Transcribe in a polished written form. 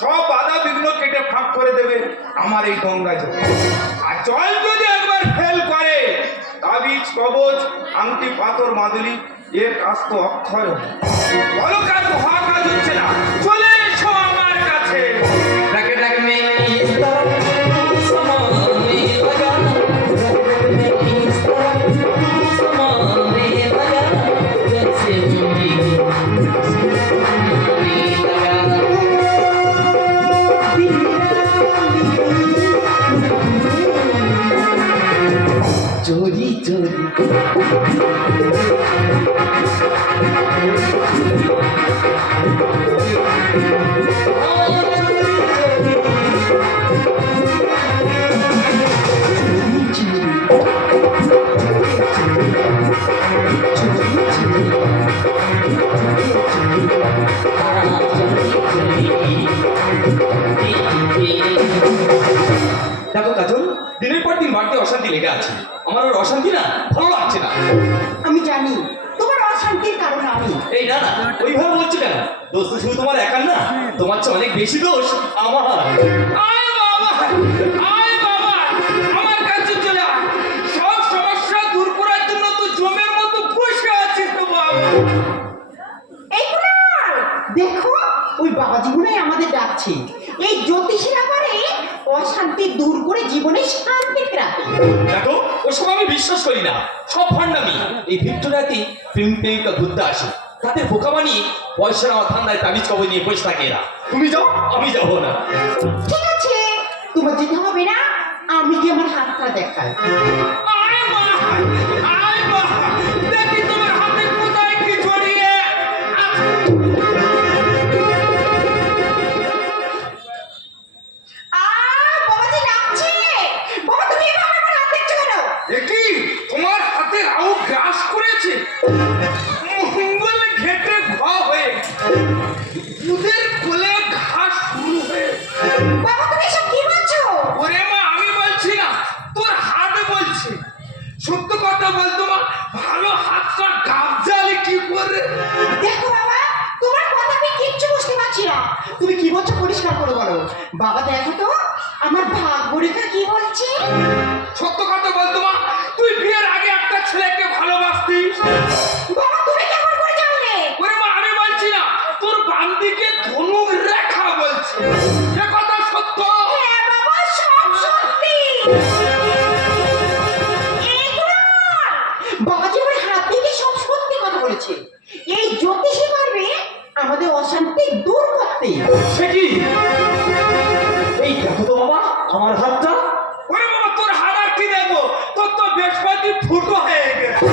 সব বাধা বিঘ্ন কেটে ফাঁক করে দেবে আমার এই গঙ্গা জল। আর জল যদি একবার ফেল করে তাবিজ কবচ আংটি পাথর মাদুলি এর কাজ তো অক্ষর বলো কাজ হওয়া কাজ হচ্ছে না। চলে এসো আমার কাছে। চোরি চোরি দেখো কাজল, দিনের পর দিন বাড়িতে অশান্তি লেগে আছে। আমার ওর অশান্তি না ভালো লাগছে না। আমি জানি তোমার অশান্তির কারণ আমি। এই না না, ওইভাবে বলছো কেন? দোষ তো শুধু তোমার একার না, তোমার চেয়ে অনেক বেশি দোষ আমার। আয় বাবা, আয় বাবা, আমার কাছে চলে আয়। সব সমস্যা দূর করার জন্য তো জমের মতো বসে আছিস তো বাবা। এই কুনাল, দেখো ওই বাবাজি মনে হয় আমাদের ডাকছে। এই জ্যোতিষীরা পারে অশান্তি দূর করে জীবনে শান্তি ফেরাতে। দেখো, ওসব আমি বিশ্বাস করি না, সব ভান্ডামি। এই ভিক্টোরিয়াতে প্রেমিকা ঘুরতে আসে, তাদের বোকা বানিয়ে পয়সা নেওয়া ধান্দায় তাবিজ কবর নিয়ে বসে থাকে এরা। তুমি যাও, আমি যাবো না। ঠিক আছে, তোমার যেতে হবে না, আমি কি আমার হাতটা দেখাই। আয় মা, আয় মা, দেখি তোমার হাতে কোথায় কি জড়িয়ে আছে। বাবাজি ডাকছে। বাবা তুমি এভাবে আমার হাত দেখছো কেন? দেখি তোমার হাতে রাউ গ্রাস করেছে, মঙ্গল ঘেটে ঘা হয়ে দুধের কোলে ঘাস শুরু হয়ে। বাবা তুমি এসব কি বলছো? ওরে মা, আমি বলছি না, তোর হাত বলছে। সত্য কথা বলতো মা, ভালো হাতটা গাবজালে কি করে। দেখো বাবা, তোমার কথা আমি কিচ্ছু বুঝতে পারছি না। তুমি কি বলছো পরিষ্কার করে বলো। বাবা দেখো তো আমার ভাগ্য রেখা কি বলছে। সত্য কথা বলতো মা, তুই বিয়ের আগে একটা ছেলেকে ভালোবাসতিস। বাবা তুমি কেমন করে জানলে? ওরে মা, আমি বলছি না, তোর বান্দিকে ধনুক রেখা বলছে। এ কথা সত্য? হ্যাঁ বাবা, সব সত্যি। বাবাজি আমার হাত থেকে সব সত্যি কথা বলেছে। এই জ্যোতিষী পারবে আমাদের অশান্তি দূর করতে। সে কি? এই দেখো তো বাবা, আমার হাতটা। ওরে বাবা, তোর হাত আর কি দেখবো, তোর তো বৃহস্পতি ফুটো হয়ে গেছে।